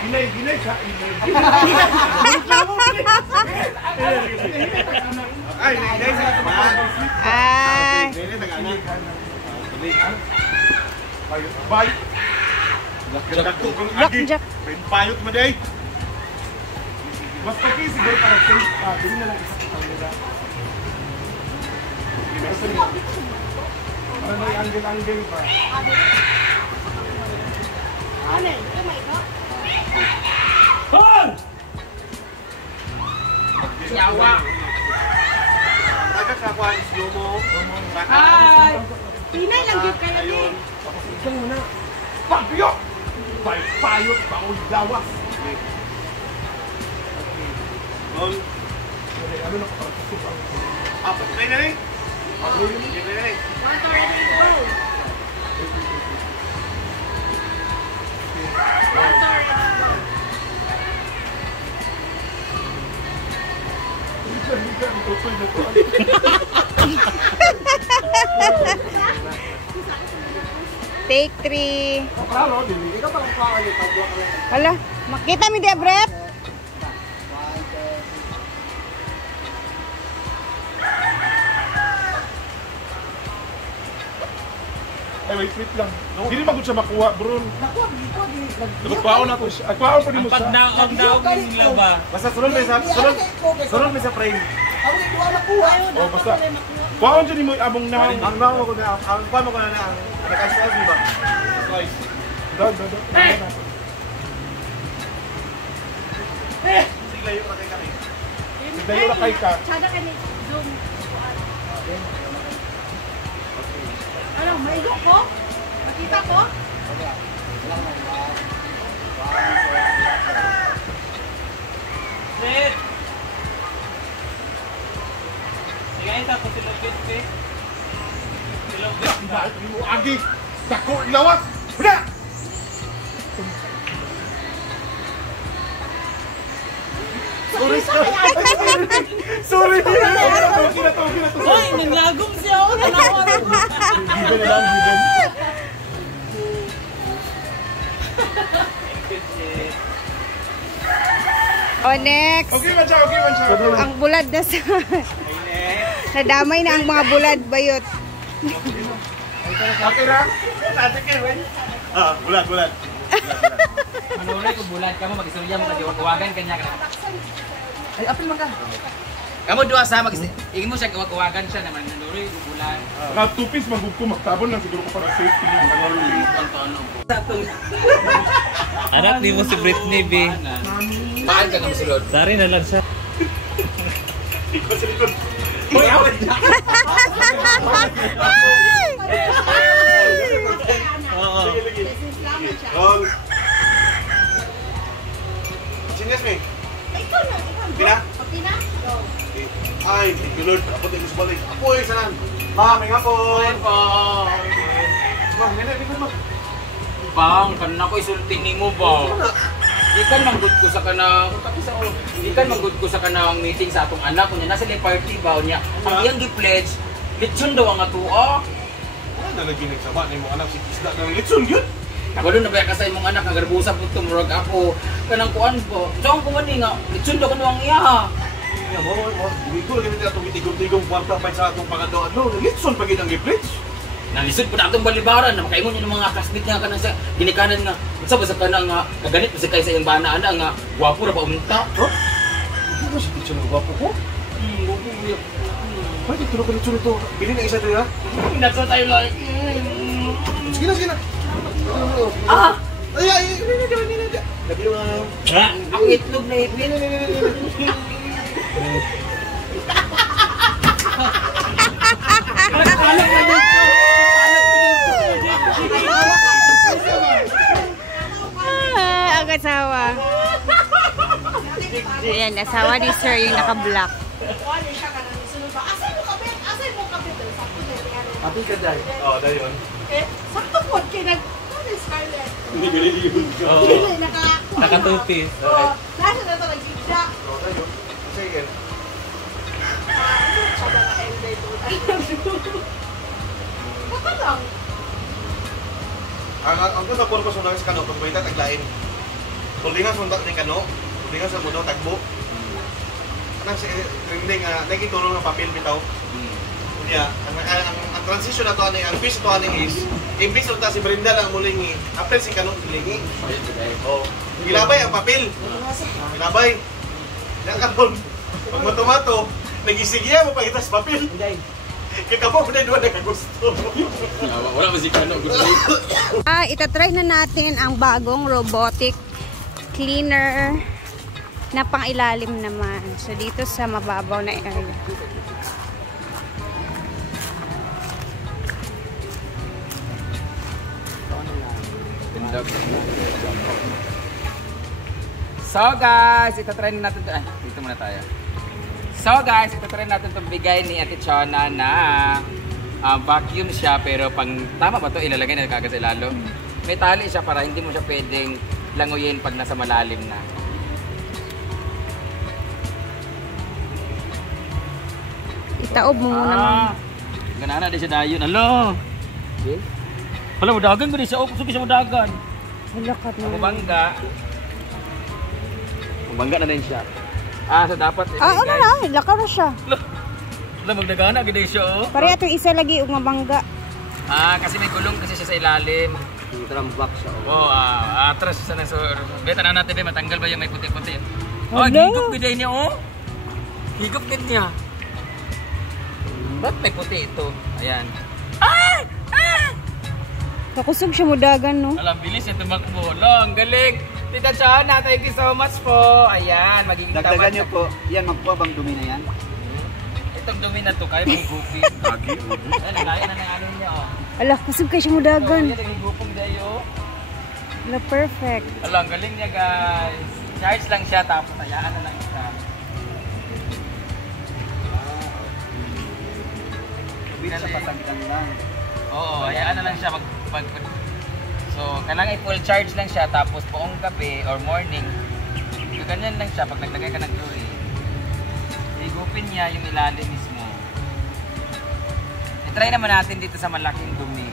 Ginay ka. Ay, ginay sa Ay. Bye. Jack. Payot mo day. Mas okay siguro para safe. Dili na lang isa sa camera. Para may angle-angle pa. Ano yun? Kamay ko? Hon! Yawa. Agak sa kuha is Yomo. Ay! Pinay lang yun kayo Ayun. Ito muna. Pagyo! Payot pa o lawas. Hon. Ano na kapag kusupang? Patay na rin. Patay na rin. Water ready to go. Water ready to go. Take 3. Wala. Makita mi dia, Brett. Ay, wait lang. Hindi magod siya makuha, bro. Nagpaon ako siya. Nagpaon pa din mo siya. Pag naog yung laba. Basta sunod may sa frame. Oh, basta. Kuhaon dyan mo abong na. Ang naong ako na. Ang kuha mo ko na ang nag-ice ba? Ice. Dad. Siglayo na kay kami. Siglayo na kay ka. Tsada ka ni Zoom. Ano, maigo ko? Makita ko? Sit! Sige, ito ko silapit, be. Silapit na. Agi! Dako! Lawas! Huna! Sorry! Hoy, nanglagom siya ako. Nanawa rin. Given na lang, given. Oh, next. Okay man siya. Ang bulad na sa... Nadamay na ang mga bulad, bayot. Okay na? Bulad. Manulay ko bulat ka mo, mag-istorya mo kasi wawagan kanya ka. Ay, apil man ka. Kamu dua sama kasi ingin mo siya kawagan siya naman nandoy bulan. Mga 2 piece magugko magtabon lang siguro ko para safety niya Satong. Anak ni mo si Britney B. Paan ka ng sulod? Dari na lang siya. Ikaw sa likod. Hoy, awat na. Oo. Roll. Sinyas me. Ikaw na. Pina? Pina? Go. Ay, thank you Lord. Ako tayo sa balik. Apoy, sanan. Ma, may apoy. Po. Ma, hindi mo. Bang, kanina ko isulti ni mo ba? Ikan manggod ko sa kanang meeting sa atong anak kunya nasa party ba niya. Ang iyang gi-pledge, litson daw ang atoa. Ano na lagi nagsama na yung anak si Kisda ng litson yun? Kabalo na ba ka sa imong anak nga garbusa pud tumurag ako kanang kuan po. Saan ko man nga litson daw kuno ang iya ha. Ya mo, hindi ko lagi nito tigom-tigom kwarta pa sa atong pangadoan. No, litson pa gid ang gi-pledge. Nalisod po na itong balibaran na makaingon yun ng mga classmate nga kanang sa ginikanan nga sa basa ka na nga kaganit sa kayo sa iyong bana ana nga wapo na pa umunta. Ano si teacher ng gwapo ko? Wapo ko. Pwede tulog ka litson ito. Bili na isa tayo ha? Nasa tayo like. Sige na. Ah! Ay! Lagi mo na. Ha? Ang itlog na ipin. Ang asawa. Ayan, asawa ni Sir yung naka-black. Ano siya ka nang sunod ba? Asay mo kapit? Sakto na yan. Happy ka dahil. Oo, dahil yun. Sakto po. Kinag... Ano Scarlett? Hindi ko rin yun. Hindi, Nakatupi. Nasa na ito nag-gigda. Oo, dahil yun. Sige. Siya ba ka-end I love you. Baka lang. Ang sa purpose mo sa kano, pag may taglain. Tulingan sa ni kano, tulingan sa muno tagbo. Anang si trending nagitulong ng papel bitaw. Kunya, ang transition na to ani, ang fish to ani is imbis na si Brenda lang mulingi, apel si kano mulingi. Oh, gilabay ang papel. Gilabay. Yang karon, pag matumato, nagisigya mo pagitas papel. Kaya mo na doon nakagusto. Wala ba si Kano? Itatry na natin ang bagong robotic cleaner na pang-ilalim naman. So, dito sa mababaw na area. So guys, itatry na natin ito. Dito muna tayo. So guys, itatry natin itong bigay ni Ate Chona na vacuum siya, pero pang tama ba ito? Ilalagay na kagad sa ilalo. May tali siya para hindi mo siya pwedeng languyin pag nasa malalim na. Itaob mo muna. Ganana din siya dayon. Alo! Okay. Hala, madagan ko din siya. Suki siya madagan. Malakat mo. Bangga. Bangga na din siya. So dapat ano na, lakaw na siya. Wala, magdagana ganda siya, oh. Pare ito isa lagi ug mabangga. Kasi may gulong kasi siya sa ilalim. Trambak siya. Atras siya na. So, beta na natin, matanggal ba yung may puti-puti? Hello? Higop biday niya, oh. Higop din niya. Ba't may puti ito? Ayan. Nakusog siya mudagan, no? Alam, bilis yung tumakbo. Ang galing. Tita Chona, thank you so much po. Ayan, magiging tamad. Dagdagan niyo po. Yan, magpo bang dumi na yan? Itong dumi na to, kaya mong gupin. Lagi. Ayan, kaya na ng ano niya, oh. Ala, kusog kayo siya mudagan. So, yan, nagigupong dayo. Ala, perfect. Ang galing niya, guys. Charge lang siya, tapos hayaan na lang siya. Hindi na pasagitan lang. Oo, hayaan na lang siya so, kailangan i-full charge lang siya, tapos buong gabi or morning, ganyan lang siya pag naglagay ka ng glue. Igupin niya yung ilalim mismo. I-try naman natin dito sa malaking dumi.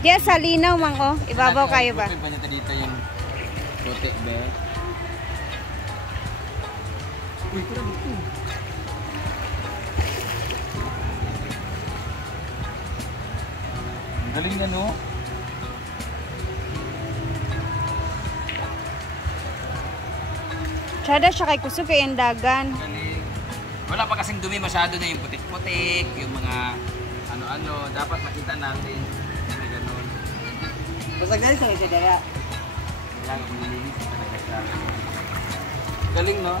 Diya sa linaw, mang, oh. Ibabaw kayo ba? Igupin pa niya dito yung puti, be. Uy, pura dito. Ang galing na, no? Tsada siya kay kusog kay endagan. Galing. Wala pa kasing dumi masyado na yung putik-putik, yung mga ano-ano. Dapat makita natin. May ganun. Basta ganyan sa isa dara. Kailangan kumilinis talaga siya. Galing, no?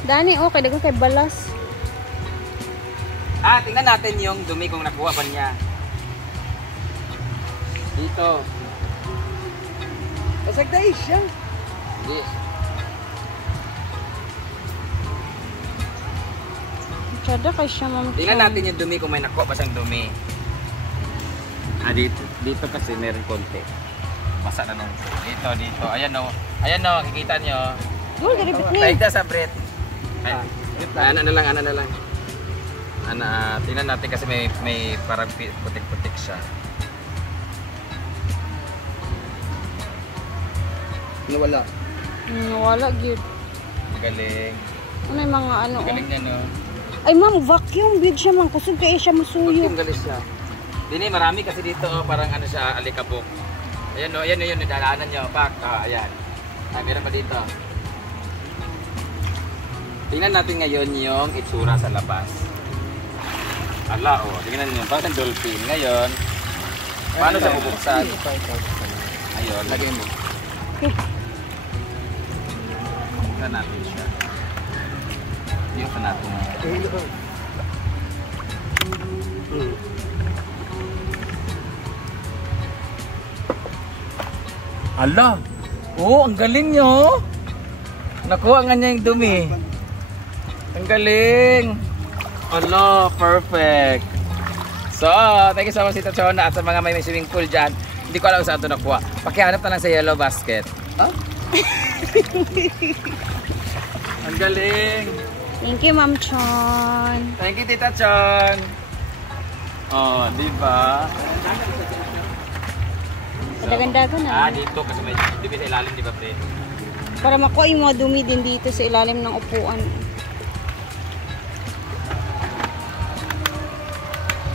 Dani, okay, dagan kay balas. Tingnan natin yung dumi kung nakuha ba niya. Dito. Pasagday siya. Hindi. Tsada kay siya, ma'am. Tingnan natin yung dumi kung may nakuha ba siyang dumi. Dito kasi meron konti. Basa na nung. Dito. Ayan, no. Ayan, no. Kikita nyo. Oh, diribit ni. Paigda sa bread. Ano na lang. Tingnan natin kasi may parang putik-putik siya. Nawala. Wala, gyud. Galing. Ano yung mga ano, Galing niya, no? Ay, ma'am, vacuum. Bid siya, ma'am. Kusog kaya siya masuyo. Vacuum galis siya. Dini, marami kasi dito, parang ano siya, alikabok. Ayan, no. Ayan, yun. Nadalaanan nyo. Ayan. Meron pa dito. Tingnan natin ngayon yung itsura sa labas. Ala, tingnan nyo. Parang dolphin. Ngayon, paano siya bubuksan? Ayun, lagay mo. Tingnan natin siya. Dito natin. Ala! Ang galing nyo! Nakuha nga niya yung dumi. Ang galing! Ala, perfect! So, thank you so much, Tita Chona, at sa mga may swimming pool dyan. Hindi ko alam saan ito nakuha. Pakihanap na lang sa yellow basket. Ang galing! Thank you, Ma'am Chon. Thank you, Tita Chon. Oh, di ba? Dagan-dagan na. Dito kasi may dumi sa ilalim, di ba, pre? Para makuha yung mga dumi din dito sa ilalim ng upuan.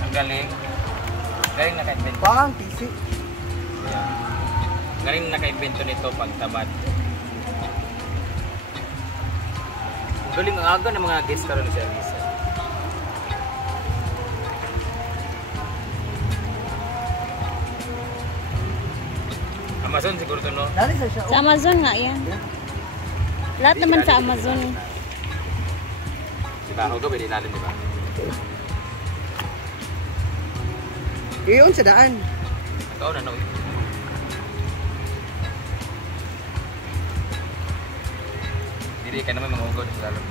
Ang galing. Galing naka-invento. Pang, tisi. Yeah. Galing naka-invento nito pag tamad. Ang galing ang aga ng mga guest karon sa Alisa. Amazon siguro to, no? Dali sa siya. Sa Amazon nga yan. Lahat naman sa Amazon. Diba? Huwag ba ilalim, diba? Iyon sa daan. Ito na, no? Dili ka naman mga ugod sa lalong.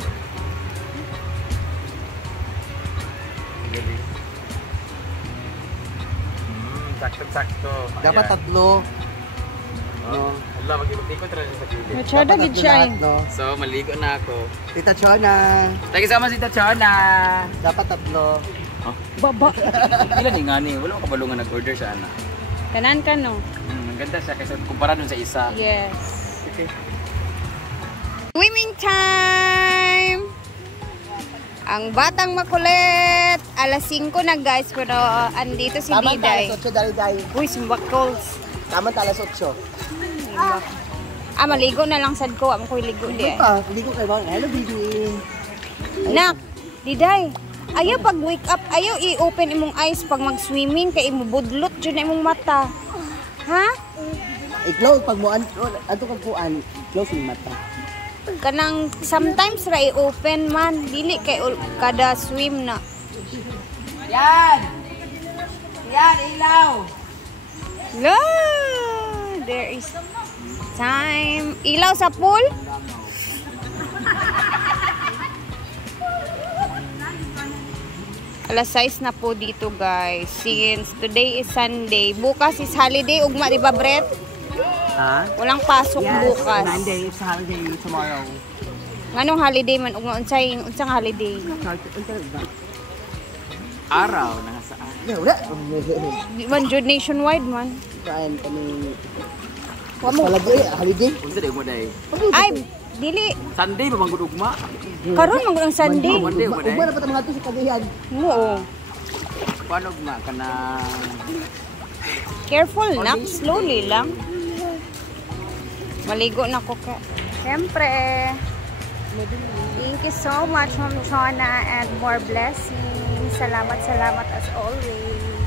Galing. Sakto-sakto. Dapat tatlo. No. Allah, mag-ikot rin sa gilid. Masyado gid siya. So, maligo na ako. Tita Chona. Tagi sama si Tachona. Dapat tatlo. Baba. Ilan yung nga ni? Wala ko kabalungan nag-order siya, ana. Tanan ka, no? Ang ganda siya kasi kumpara dun sa isa. Yes. Okay. Swimming time! Ang batang makulit! Alas 5 na guys, pero andito si Tama Diday. talas 8, dali. Uy, simbakos. Tama talas 8. Maligo na lang sad ko. Amo ko ligo di eh. Hindi ko kayo. Hello, baby. Nak, Diday. Ayaw pag wake up, ayaw i-open imong eyes pag mag-swimming kay imo budlot jud na imong mata. Ha? I-close pag mo ato kag kuan, close ni mata. Kanang sometimes ra i-open man, dili kay kada swim na. Yan! Yan, ilaw! La! There is time. Ilaw sa pool? Alas 6 na po dito guys. Since today is Sunday. Bukas is holiday. Ugma, di ba, Brett? Ha? Walang pasok bukas. Monday, it's holiday tomorrow. Nganong holiday man? Ugma, unsang holiday? Araw na saan? Yeah, wala. Di man jud nationwide man. Kain kami. Wamo. Holiday, holiday. Unsa day mo day? Ay, dili. Sunday ba manggod ugma? Karon man ang Sunday. Monday mo day. Ugma na pa mga to sa kagayan. Oo. Paano ugma kana? Careful na, slowly lang. Maligo na ko ka. Siyempre. Thank you so much, Ma'am Chona, and more blessings. Salamat as always.